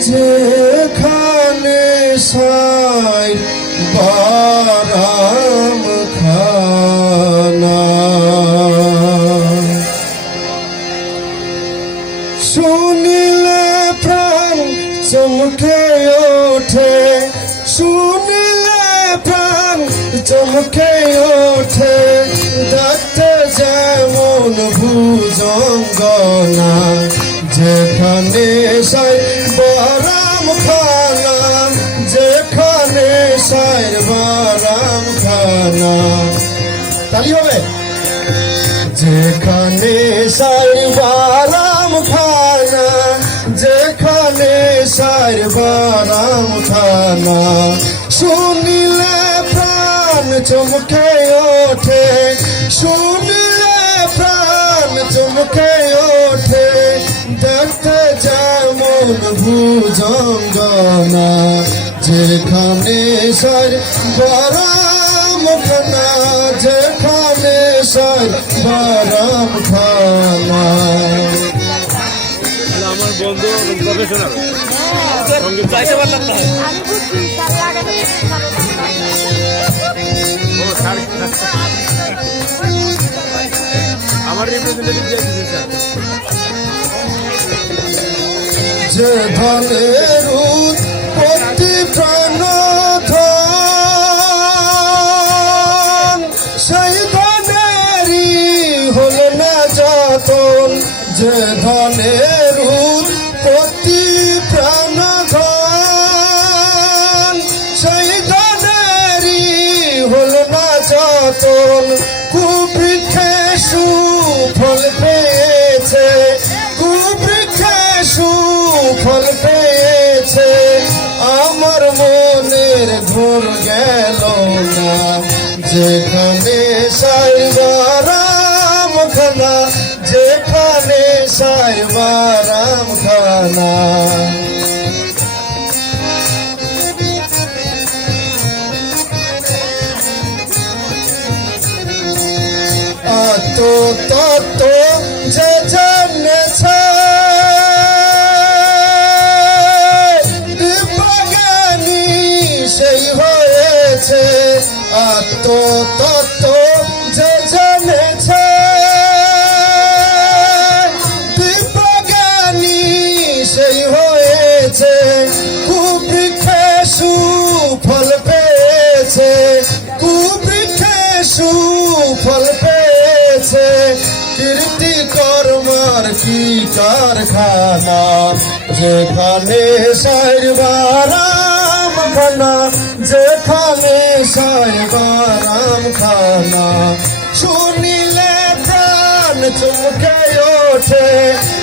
যেখানে সাই বারাম খানা শুনিলে প্রাণ চমকে ওঠে শুনিলে প্রাণ চমকে ওঠে দেখতে যেমন ভুজঙ্গনা যেখানে সাই বারাম খানা যেখানে সাই বারাম খানা তালি হবে যেখানে সাই বারাম খানা যেখানে সাই বারাম খানা শুনিলে প্রাণ চমকে ওঠে শুনিলে প্রাণ চমকে ওঠে দেখতে যেমন ভুজঙ্গনা যেখানে সাই বারাম খানা যেখানে সাই বারাম খানা আমার বন্ধু প্রফেশনাল সঙ্গে চাইতে পারলাম না আমার রিপ্রেজেন্টেটিভ দিয়েছে স্যার যে ধনের উৎপত্তি প্রাণ সেই ধনেরই হল না যতন যে ধনের উৎপত্তি প্রাণ সেই ধনেরই হল না যতন কুবৃক্ষে সুফল পেয়েছে কুবৃক্ষে সুফল পেয়েছে আমার মনের ঘোর গেল না যেখানে সাই বারাম খানা যেখানে সাই বারাম খানা তত্ত্ব যে জেনেছে বিজ্ঞানী সেই হয়েছে আত্মতত্ত্ব যে জেনেছে বিজ্ঞানী সেই হয়েছে কুবৃক্ষে সুফল পেয়েছে কুবৃক্ষে সুফল পেয়েছে কীর্তি কর্মার কি কারখানা যেখানে সাই বারাম খানা যেখানে সাই বারাম খানা শুনিলে প্রাণ চমকে ওঠে